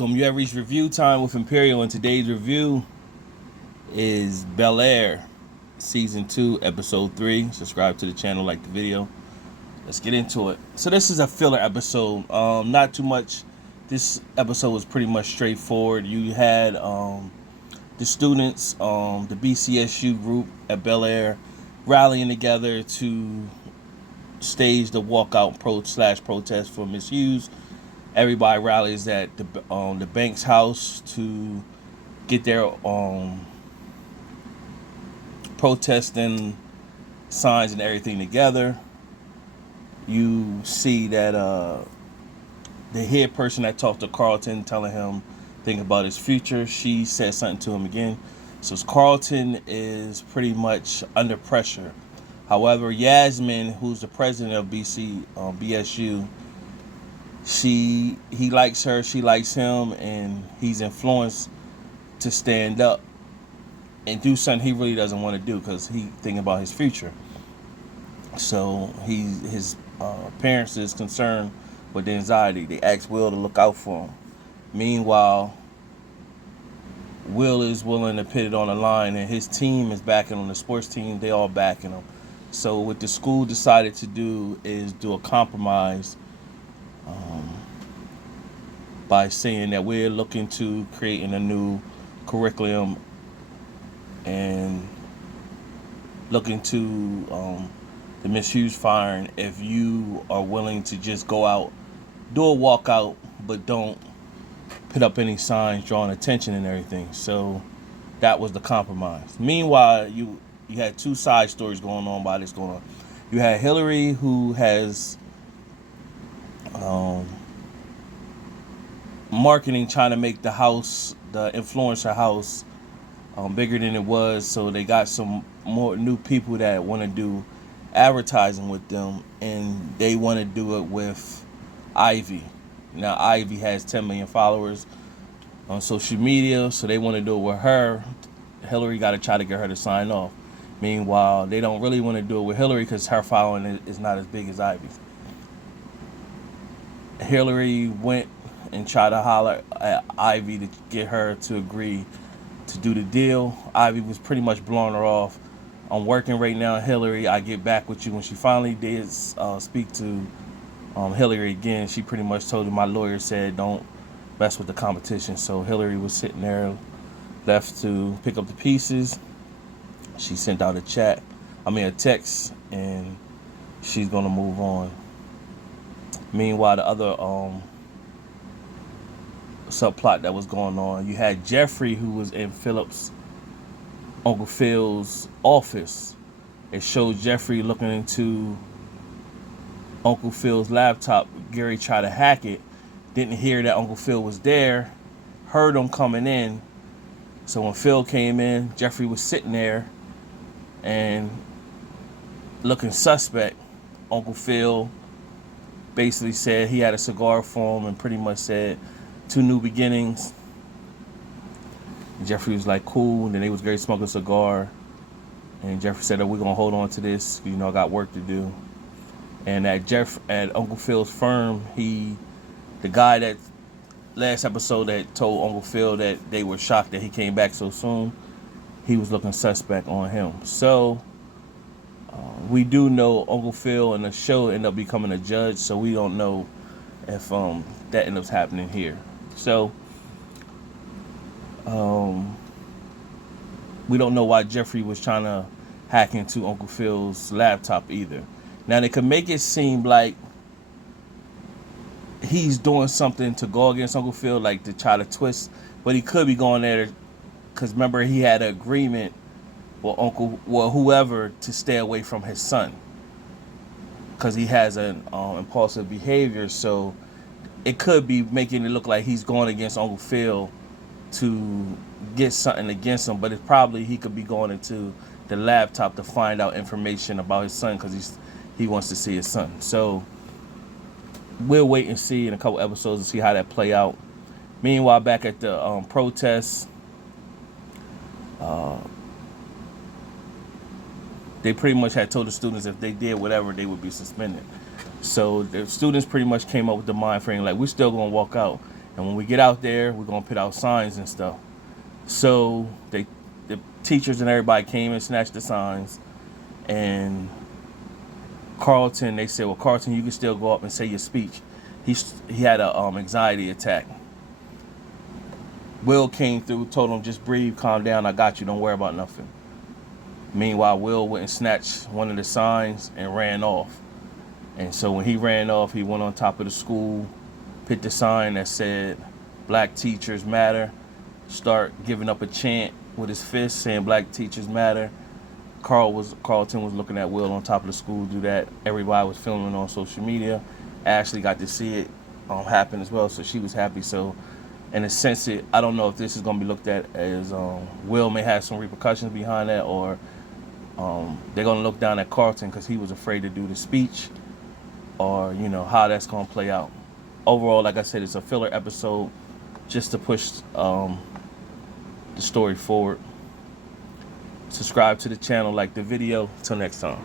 Welcome. You have reached review time with Imperial, and today's review is Bel Air, Season 2, Episode 3. Subscribe to the channel, like the video. Let's get into it. So this is a filler episode. Not too much. This episode was pretty much straightforward. You had the students, the BCSU group at Bel Air, rallying together to stage the walkout protest for Miss Hughes. Everybody rallies at the bank's house to get their protesting signs and everything together. You see that the head person that talked to Carlton, telling him think about his future, she said something to him again. So Carlton is pretty much under pressure. However, Yasmin, who's the president of BSU, he likes her, she likes him, and he's influenced to stand up and do something he really doesn't want to do because he's thinking about his future. So his parents is concerned with the anxiety. They ask Will to look out for him. Meanwhile, Will is willing to put it on the line, and his team is backing him. The sports team, they all backing him. So what the school decided to do is do a compromise by saying that we're looking to creating a new curriculum and looking to the Miss Hughes firing if you are willing to just go out, do a walkout, but don't put up any signs drawing attention and everything. So that was the compromise. Meanwhile, you had two side stories going on while this going on. You had Hillary, who has marketing, trying to make the house, the influencer house, bigger than it was. So they got some more new people that want to do advertising with them, and they want to do it with Ivy. Now Ivy has 10 million followers on social media, so they want to do it with her. Hillary got to try to get her to sign off. Meanwhile, they don't really want to do it with Hillary because her following is not as big as Ivy's. Hillary went and tried to holler at Ivy to get her to agree to do the deal. Ivy was pretty much blowing her off. I'm working right now, Hillary. I get back with you. When she finally did speak to Hillary again, she pretty much told her, my lawyer said don't mess with the competition. So Hillary was sitting there, left to pick up the pieces. She sent out a text, and she's gonna move on. Meanwhile, the other subplot that was going on, you had Jeffrey, who was in Uncle Phil's office. It showed Jeffrey looking into Uncle Phil's laptop. Gary tried to hack it, didn't hear that Uncle Phil was there, heard him coming in. So when Phil came in, Jeffrey was sitting there and looking suspect. Uncle Phil basically said he had a cigar for him and pretty much said 2 new beginnings. Jeffrey was like, cool. And then they was Gary smoking a cigar. And Jeffrey said, we're going to hold on to this. You know, I got work to do. And at Uncle Phil's firm, the guy that last episode that told Uncle Phil that they were shocked that he came back so soon, he was looking suspect on him. So we do know Uncle Phil and the show ended up becoming a judge, so we don't know if that ends up happening here. So we don't know why Jeffrey was trying to hack into Uncle Phil's laptop either. Now they could make it seem like he's doing something to go against Uncle Phil, like to try to twist, but he could be going there because remember he had an agreement with whoever to stay away from his son because he has an impulsive behavior. So it could be making it look like he's going against Uncle Phil to get something against him, but it's probably he could be going into the laptop to find out information about his son because he wants to see his son. So we'll wait and see in a couple episodes to see how that play out. Meanwhile, back at the protests, they pretty much had told the students if they did whatever, they would be suspended. So the students pretty much came up with the mind frame like, we're still going to walk out. And when we get out there, we're gonna put out signs and stuff. So the teachers and everybody came and snatched the signs. And Carlton, they said, well, Carlton, you can still go up and say your speech. He had a anxiety attack. Will came through, told him, just breathe, calm down, I got you, don't worry about nothing. Meanwhile, Will went and snatched one of the signs and ran off. And so when he ran off, he went on top of the school, put the sign that said, Black Teachers Matter, start giving up a chant with his fist saying Black Teachers Matter. Carlton was looking at Will on top of the school do that. Everybody was filming on social media. Ashley got to see it happen as well, so she was happy. So in a sense, I don't know if this is going to be looked at as Will may have some repercussions behind that, or they're going to look down at Carlton because he was afraid to do the speech, or, you know, how that's going to play out. Overall, like I said, it's a filler episode just to push the story forward. Subscribe to the channel, like the video. Till next time.